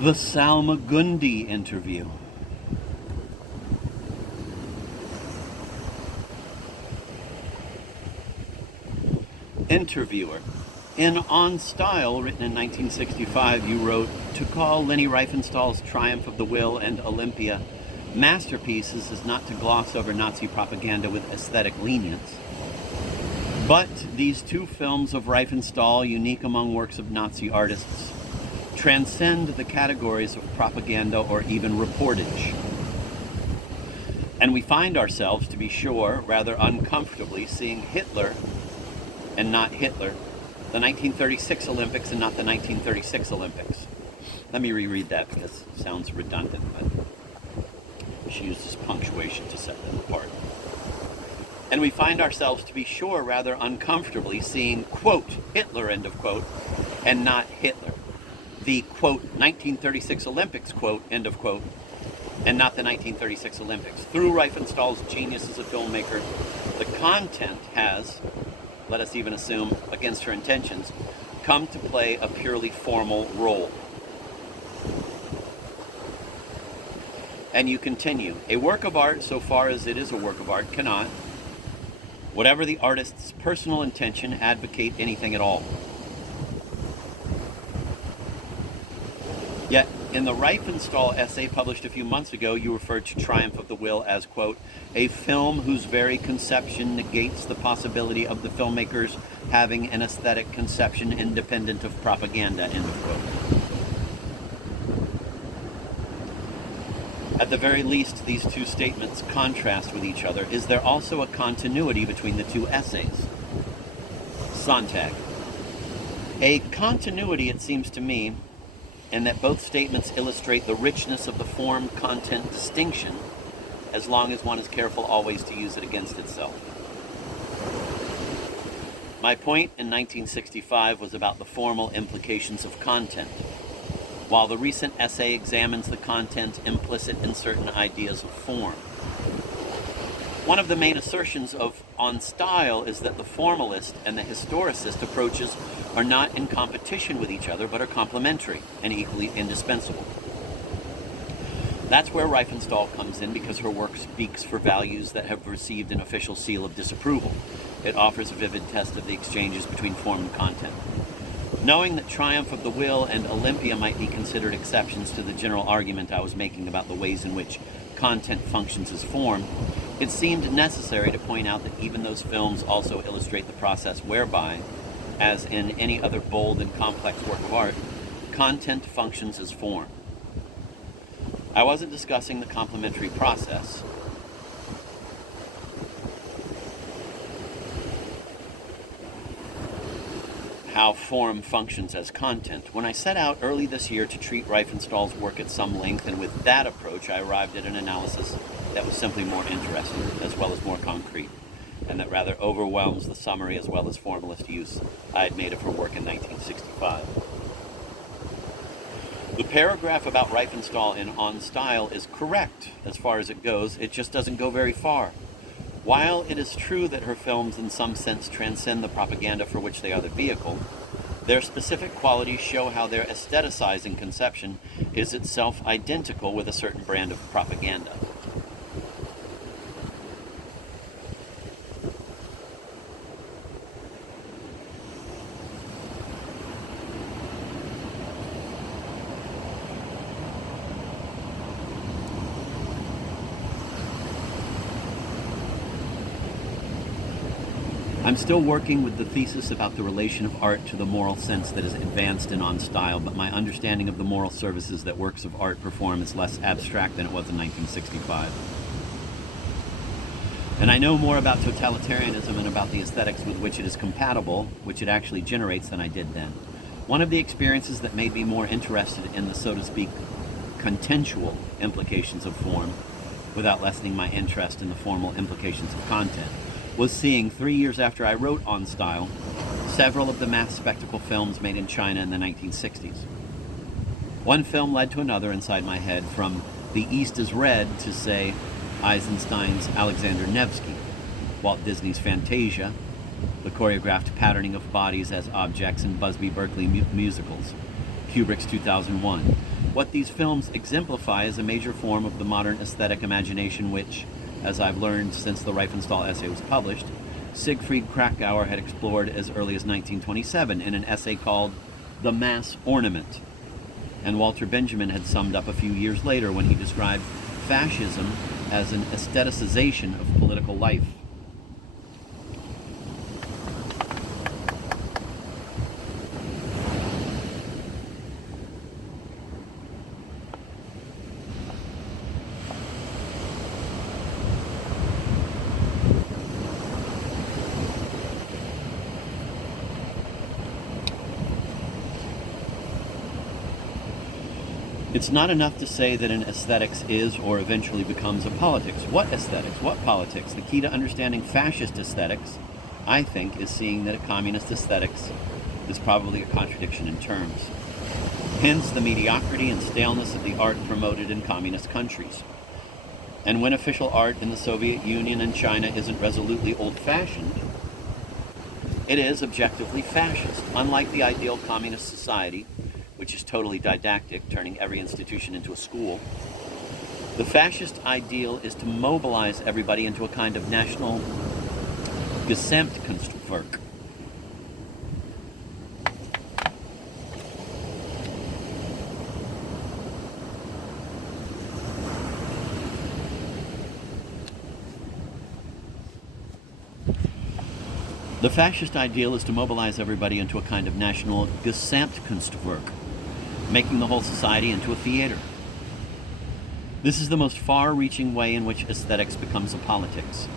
The Salmagundi interview. Interviewer. In On Style, written in 1965, you wrote, "To call Leni Riefenstahl's Triumph of the Will and Olympia masterpieces is not to gloss over Nazi propaganda with aesthetic lenience. But these two films of Riefenstahl, unique among works of Nazi artists, transcend the categories of propaganda or even reportage. And we find ourselves, to be sure, rather uncomfortably seeing Hitler and not Hitler, the 1936 Olympics and not the 1936 Olympics." Let me reread that because it sounds redundant, but she uses punctuation to set them apart. "And we find ourselves, to be sure, rather uncomfortably seeing, quote, Hitler, end of quote, and not Hitler. The, quote, 1936 Olympics, quote, end of quote, and not the 1936 Olympics. Through Riefenstahl's genius as a filmmaker, the content has, let us even assume, against her intentions, come to play a purely formal role." And you continue, "A work of art, so far as it is a work of art, cannot, whatever the artist's personal intention, advocate anything at all. Yet, in the Riefenstahl essay published a few months ago, you referred to Triumph of the Will as, quote, a film whose very conception negates the possibility of the filmmakers having an aesthetic conception independent of propaganda, end of quote. At the very least, these two statements contrast with each other. Is there also a continuity between the two essays?" Sontag. "A continuity, it seems to me, and that both statements illustrate the richness of the form-content distinction, as long as one is careful always to use it against itself. My point in 1965 was about the formal implications of content, while the recent essay examines the content implicit in certain ideas of form. One of the main assertions of On Style is that the formalist and the historicist approaches are not in competition with each other, but are complementary and equally indispensable. That's where Riefenstahl comes in, because her work speaks for values that have received an official seal of disapproval. It offers a vivid test of the exchanges between form and content. Knowing that Triumph of the Will and Olympia might be considered exceptions to the general argument I was making about the ways in which content functions as form, it seemed necessary to point out that even those films also illustrate the process whereby, as in any other bold and complex work of art, content functions as form. I wasn't discussing the complementary process, how form functions as content. When I set out early this year to treat Riefenstahl's work at some length, and with that approach I arrived at an analysis that was simply more interesting, as well as more concrete, and that rather overwhelms the summary as well as formalist use I had made of her work in 1965. The paragraph about Riefenstahl in On Style is correct as far as it goes. It just doesn't go very far. While it is true that her films in some sense transcend the propaganda for which they are the vehicle, their specific qualities show how their aestheticizing conception is itself identical with a certain brand of propaganda. I'm still working with the thesis about the relation of art to the moral sense that is advanced in On Style, but my understanding of the moral services that works of art perform is less abstract than it was in 1965. And I know more about totalitarianism and about the aesthetics with which it is compatible, which it actually generates, than I did then. One of the experiences that made me more interested in the, so to speak, contextual implications of form, without lessening my interest in the formal implications of content, was seeing, 3 years after I wrote On Style, several of the mass spectacle films made in China in the 1960s. One film led to another inside my head, from The East is Red to, say, Eisenstein's Alexander Nevsky, Walt Disney's Fantasia, the choreographed patterning of bodies as objects in Busby Berkeley musicals, Kubrick's 2001. What these films exemplify is a major form of the modern aesthetic imagination which, as I've learned since the Riefenstahl essay was published, Siegfried Kracauer had explored as early as 1927 in an essay called The Mass Ornament, and Walter Benjamin had summed up a few years later when he described fascism as an aestheticization of political life. It's not enough to say that an aesthetics is or eventually becomes a politics. What aesthetics? What politics? The key to understanding fascist aesthetics, I think, is seeing that a communist aesthetics is probably a contradiction in terms. Hence the mediocrity and staleness of the art promoted in communist countries. And when official art in the Soviet Union and China isn't resolutely old-fashioned, it is objectively fascist, unlike the ideal communist society, which is totally didactic, turning every institution into a school. The fascist ideal is to mobilize everybody into a kind of national Gesamtkunstwerk. The fascist ideal is to mobilize everybody into a kind of national Gesamtkunstwerk, making the whole society into a theater. This is the most far-reaching way in which aesthetics becomes a politics.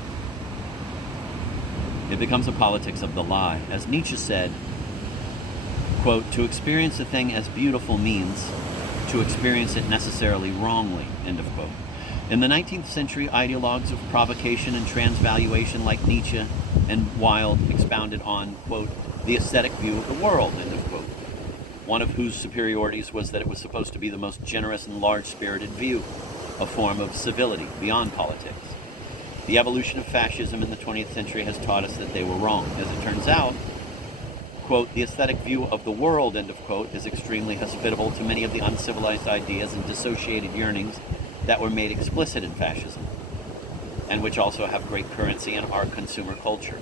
It becomes a politics of the lie. As Nietzsche said, quote, "To experience a thing as beautiful means to experience it necessarily wrongly," end of quote. In the 19th century, ideologues of provocation and transvaluation like Nietzsche and Wilde expounded on, quote, "the aesthetic view of the world," end of quote, one of whose superiorities was that it was supposed to be the most generous and large-spirited view, a form of civility beyond politics. The evolution of fascism in the 20th century has taught us that they were wrong. As it turns out, quote, "the aesthetic view of the world," end of quote, is extremely hospitable to many of the uncivilized ideas and dissociated yearnings that were made explicit in fascism, and which also have great currency in our consumer culture.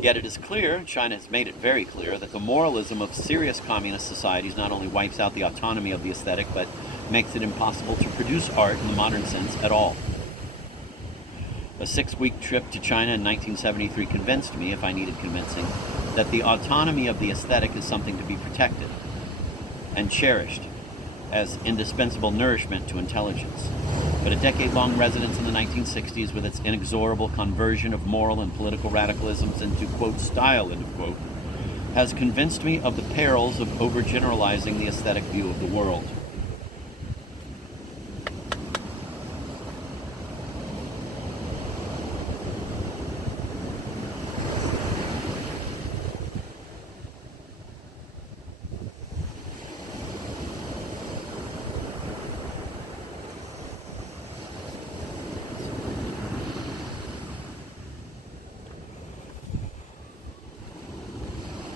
Yet it is clear, China has made it very clear, that the moralism of serious communist societies not only wipes out the autonomy of the aesthetic, but makes it impossible to produce art in the modern sense at all. A 6-week trip to China in 1973 convinced me, if I needed convincing, that the autonomy of the aesthetic is something to be protected and cherished as indispensable nourishment to intelligence. But a decade-long residence in the 1960s with its inexorable conversion of moral and political radicalisms into, quote, "style," end of quote, has convinced me of the perils of overgeneralizing the aesthetic view of the world.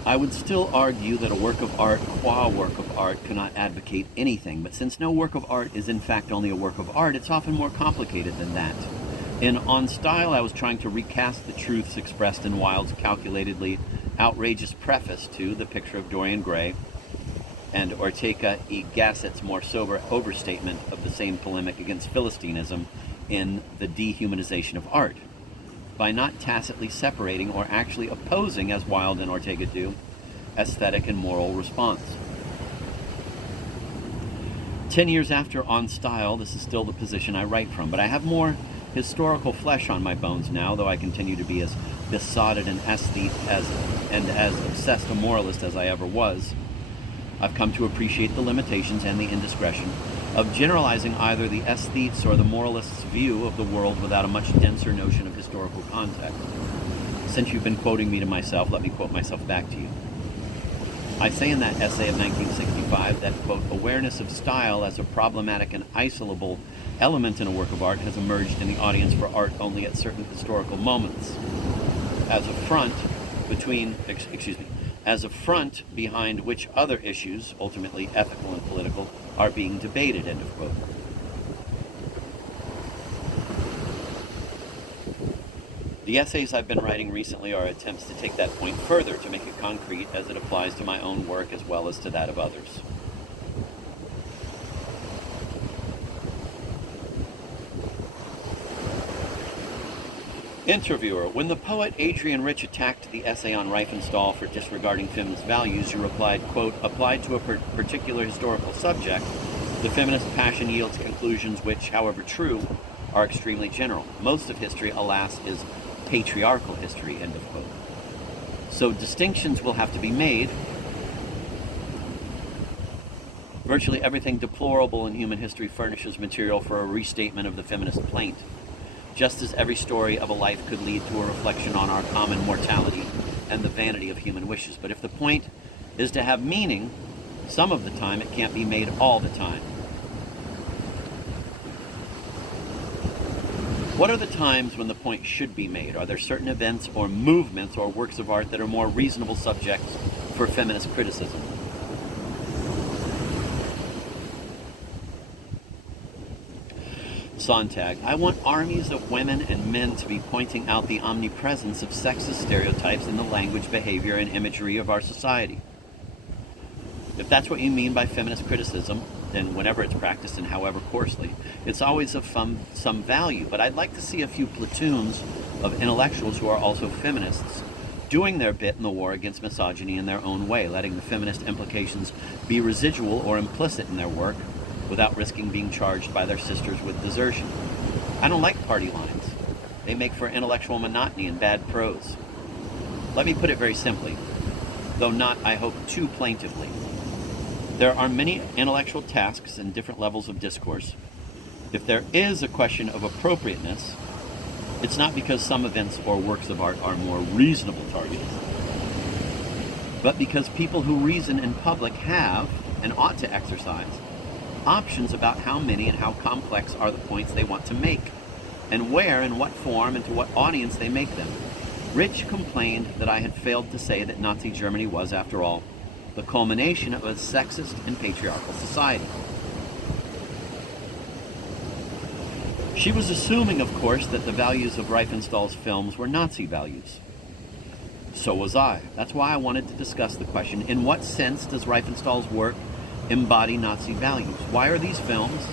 I would still argue that a work of art, qua work of art, cannot advocate anything, but since no work of art is in fact only a work of art, it's often more complicated than that. In On Style, I was trying to recast the truths expressed in Wilde's calculatedly outrageous preface to The Picture of Dorian Gray, and Ortega y Gasset's more sober overstatement of the same polemic against Philistinism in The Dehumanization of Art, by not tacitly separating or actually opposing, as Wilde and Ortega do, aesthetic and moral response. 10 years after On Style, this is still the position I write from, but I have more historical flesh on my bones now, though I continue to be as besotted an aesthete and as obsessed a moralist as I ever was. I've come to appreciate the limitations and the indiscretion of generalizing either the aesthete's or the moralist's view of the world without a much denser notion of historical context. Since you've been quoting me to myself, let me quote myself back to you. I say in that essay of 1965 that, quote, "awareness of style as a problematic and isolable element in a work of art has emerged in the audience for art only at certain historical moments, as a front between, as a front behind which other issues, ultimately ethical and political, are being debated, end of quote. The essays I've been writing recently are attempts to take that point further, to make it concrete as it applies to my own work as well as to that of others. Interviewer: when the poet Adrienne Rich attacked the essay on Riefenstahl for disregarding feminist values, you replied, quote, applied to a particular historical subject, the feminist passion yields conclusions which, however true, are extremely general. Most of history, alas, is patriarchal history, end of quote. So distinctions will have to be made. Virtually everything deplorable in human history furnishes material for a restatement of the feminist plaint. Just as every story of a life could lead to a reflection on our common mortality and the vanity of human wishes. But if the point is to have meaning, some of the time it can't be made all the time. What are the times when the point should be made? Are there certain events or movements or works of art that are more reasonable subjects for feminist criticism? Sontag: I want armies of women and men to be pointing out the omnipresence of sexist stereotypes in the language, behavior, and imagery of our society. If that's what you mean by feminist criticism, then whenever it's practiced and however coarsely, it's always of some value. But I'd like to see a few platoons of intellectuals who are also feminists doing their bit in the war against misogyny in their own way, letting the feminist implications be residual or implicit in their work, without risking being charged by their sisters with desertion. I don't like party lines. They make for intellectual monotony and bad prose. Let me put it very simply, though not, I hope, too plaintively. There are many intellectual tasks and different levels of discourse. If there is a question of appropriateness, it's not because some events or works of art are more reasonable targets, but because people who reason in public have, and ought to exercise, options about how many and how complex are the points they want to make, and where, in what form, and to what audience they make them. Rich complained that I had failed to say that Nazi Germany was, after all, the culmination of a sexist and patriarchal society. She was assuming, of course, that the values of Riefenstahl's films were Nazi values. So was I. That's why I wanted to discuss the question, in what sense does Riefenstahl's work embody Nazi values? Why are these films,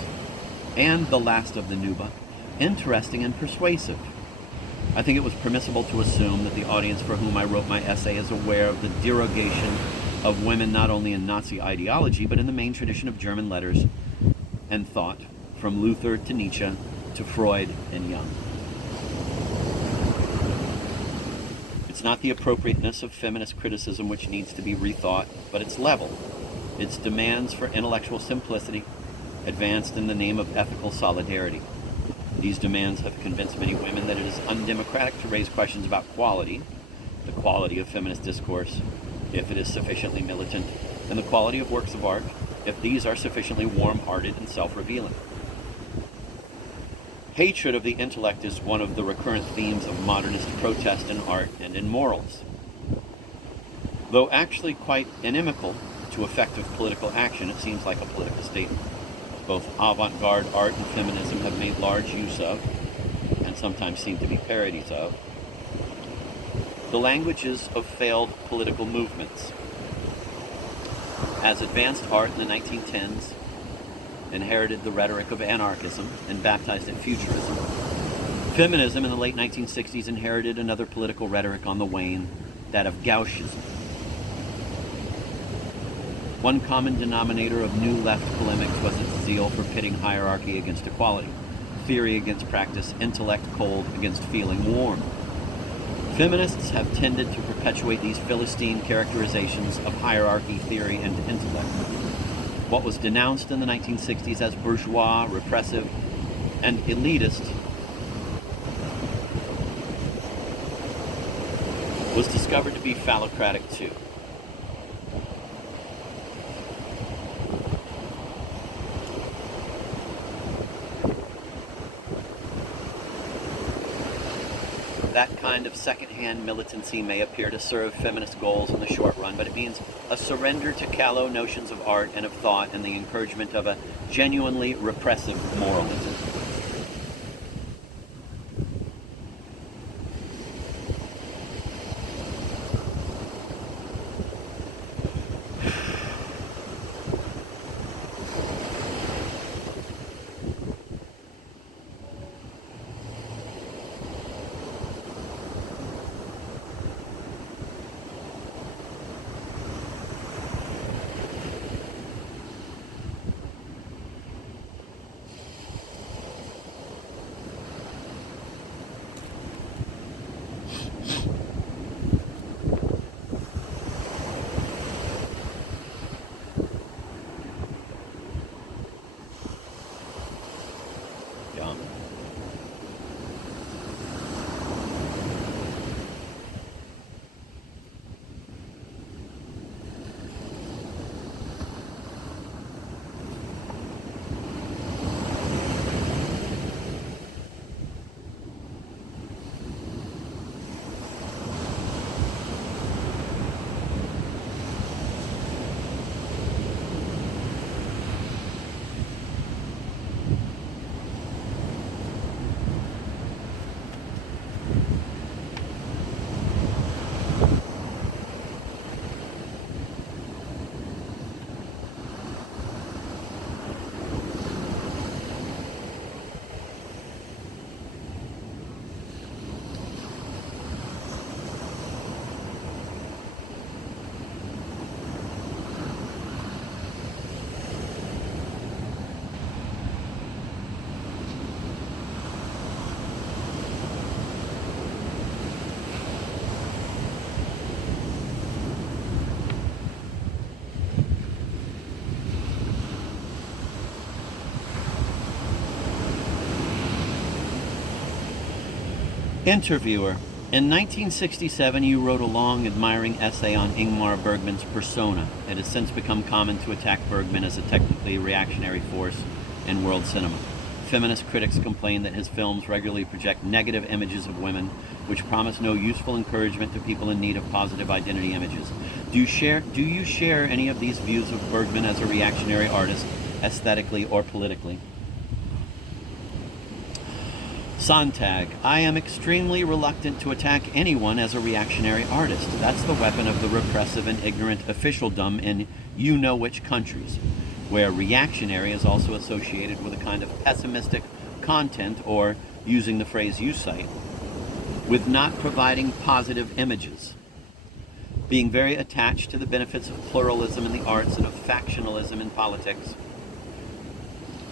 and The Last of the Nuba, interesting and persuasive? I think it was permissible to assume that the audience for whom I wrote my essay is aware of the derogation of women not only in Nazi ideology, but in the main tradition of German letters and thought, from Luther to Nietzsche to Freud and Jung. It's not the appropriateness of feminist criticism which needs to be rethought, but its level. Its demands for intellectual simplicity, advanced in the name of ethical solidarity. These demands have convinced many women that it is undemocratic to raise questions about quality, the quality of feminist discourse, if it is sufficiently militant, and the quality of works of art, if these are sufficiently warm-hearted and self-revealing. Hatred of the intellect is one of the recurrent themes of modernist protest in art and in morals. Though actually quite inimical to effective political action, it seems like a political statement. Both avant-garde art and feminism have made large use of, and sometimes seem to be parodies of, the languages of failed political movements. As advanced art in the 1910s inherited the rhetoric of anarchism and baptized it futurism, feminism in the late 1960s inherited another political rhetoric on the wane, that of Gauchism. One common denominator of new left polemics was its zeal for pitting hierarchy against equality, theory against practice, intellect cold against feeling warm. Feminists have tended to perpetuate these Philistine characterizations of hierarchy, theory, and intellect. What was denounced in the 1960s as bourgeois, repressive, and elitist was discovered to be phallocratic too. That kind of second-hand militancy may appear to serve feminist goals in the short run, but it means a surrender to callow notions of art and of thought and the encouragement of a genuinely repressive moralism. Dumb. Interviewer. In 1967, you wrote a long, admiring essay on Ingmar Bergman's persona. It has since become common to attack Bergman as a technically reactionary force in world cinema. Feminist critics complain that his films regularly project negative images of women, which promise no useful encouragement to people in need of positive identity images. Do you share any of these views of Bergman as a reactionary artist, aesthetically or politically? Sontag. I am extremely reluctant to attack anyone as a reactionary artist. That's the weapon of the repressive and ignorant officialdom in you-know-which countries, where reactionary is also associated with a kind of pessimistic content, or, using the phrase you cite, with not providing positive images, being very attached to the benefits of pluralism in the arts and of factionalism in politics.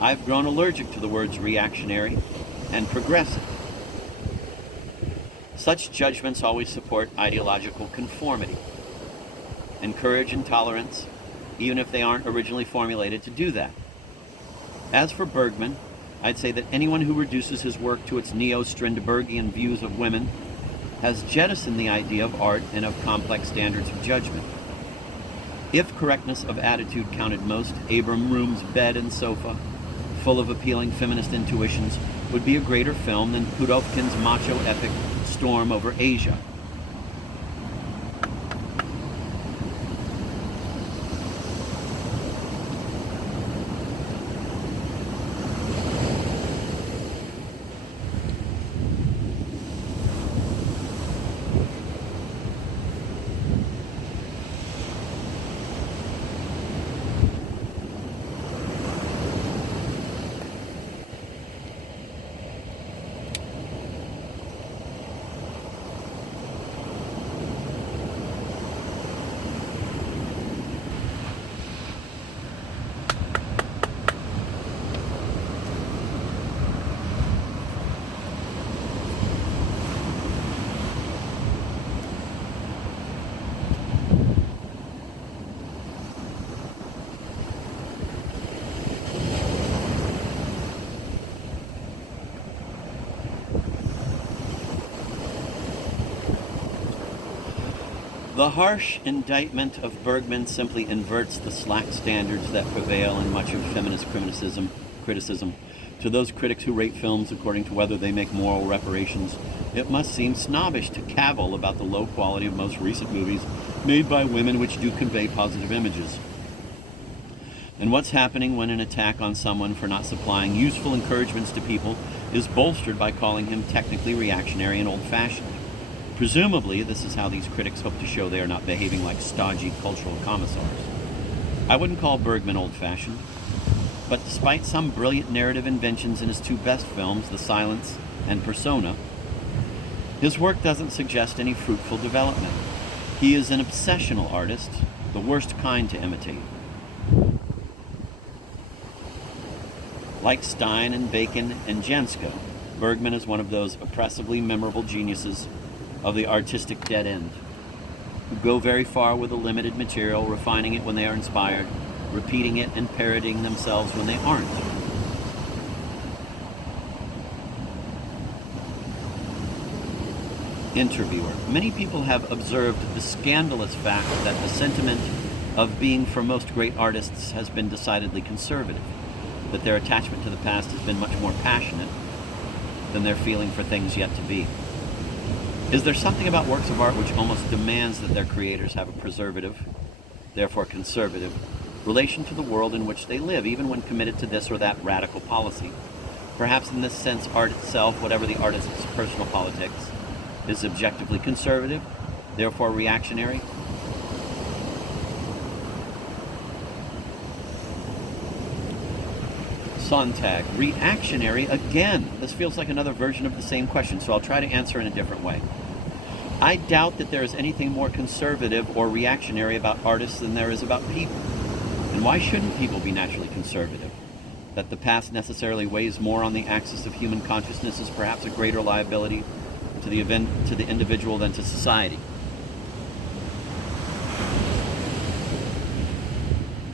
I've grown allergic to the words reactionary and progressive. Such judgments always support ideological conformity, encourage intolerance, even if they aren't originally formulated to do that. As for Bergman, I'd say that anyone who reduces his work to its neo-Strindbergian views of women has jettisoned the idea of art and of complex standards of judgment. If correctness of attitude counted most, Abram Room's Bed and Sofa, full of appealing feminist intuitions, would be a greater film than Pudovkin's macho epic Storm over Asia. The harsh indictment of Bergman simply inverts the slack standards that prevail in much of feminist criticism. To those critics who rate films according to whether they make moral reparations, it must seem snobbish to cavil about the low quality of most recent movies made by women which do convey positive images. And what's happening when an attack on someone for not supplying useful encouragements to people is bolstered by calling him technically reactionary and old-fashioned? Presumably, this is how these critics hope to show they are not behaving like stodgy cultural commissars. I wouldn't call Bergman old-fashioned, but despite some brilliant narrative inventions in his two best films, The Silence and Persona, his work doesn't suggest any fruitful development. He is an obsessional artist, the worst kind to imitate. Like Stein and Bacon and Jansko, Bergman is one of those oppressively memorable geniuses of the artistic dead end, who go very far with a limited material, refining it when they are inspired, repeating it and parodying themselves when they aren't. Interviewer. Many people have observed the scandalous fact that the sentiment of being for most great artists has been decidedly conservative, that their attachment to the past has been much more passionate than their feeling for things yet to be. Is there something about works of art which almost demands that their creators have a preservative, therefore conservative, relation to the world in which they live, even when committed to this or that radical policy? Perhaps in this sense, art itself, whatever the artist's personal politics, is objectively conservative, therefore reactionary. Sontag, reactionary again. This feels like another version of the same question, so I'll try to answer in a different way. I doubt that there is anything more conservative or reactionary about artists than there is about people. And why shouldn't people be naturally conservative? That the past necessarily weighs more on the axis of human consciousness is perhaps a greater liability to the individual than to society.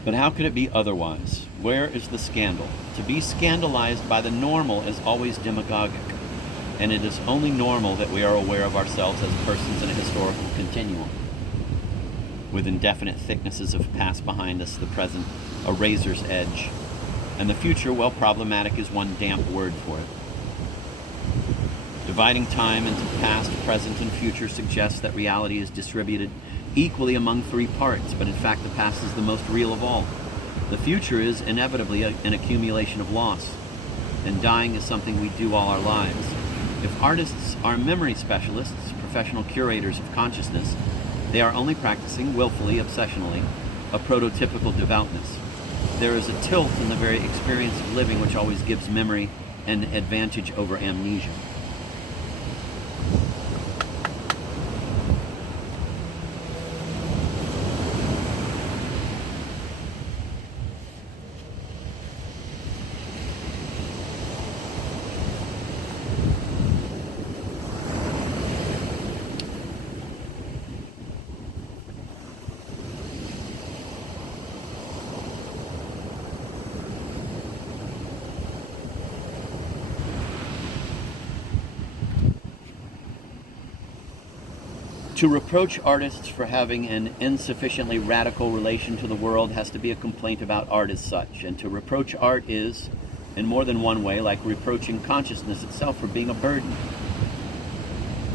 But how could it be otherwise? Where is the scandal? To be scandalized by the normal is always demagogic, and it is only normal that we are aware of ourselves as persons in a historical continuum, with indefinite thicknesses of past behind us, the present a razor's edge, and the future, well, problematic is one damp word for it. Dividing time into past, present, and future suggests that reality is distributed equally among three parts, but in fact the past is the most real of all. The future is inevitably an accumulation of loss, and dying is something we do all our lives. If artists are memory specialists, professional curators of consciousness, they are only practicing, willfully, obsessionally, a prototypical devoutness. There is a tilt in the very experience of living which always gives memory an advantage over amnesia. To reproach artists for having an insufficiently radical relation to the world has to be a complaint about art as such, and to reproach art is, in more than one way, like reproaching consciousness itself for being a burden.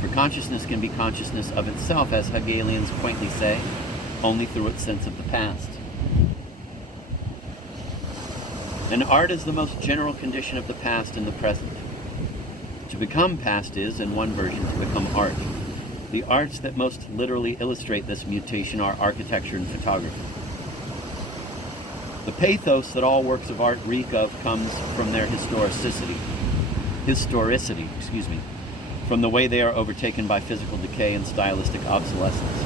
For consciousness can be consciousness of itself, as Hegelians quaintly say, only through its sense of the past. And art is the most general condition of the past and the present. To become past is, in one version, to become art. The arts that most literally illustrate this mutation are architecture and photography. The pathos that all works of art reek of comes from their historicity, from the way they are overtaken by physical decay and stylistic obsolescence,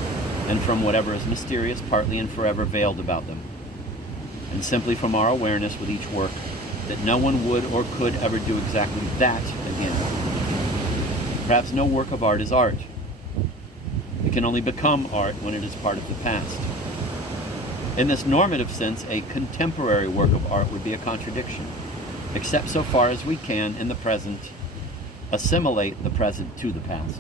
and from whatever is mysterious, partly and forever veiled about them, and simply from our awareness with each work that no one would or could ever do exactly that again. Perhaps no work of art is art. It can only become art when it is part of the past. In this normative sense, a contemporary work of art would be a contradiction, except so far as we can, in the present, assimilate the present to the past.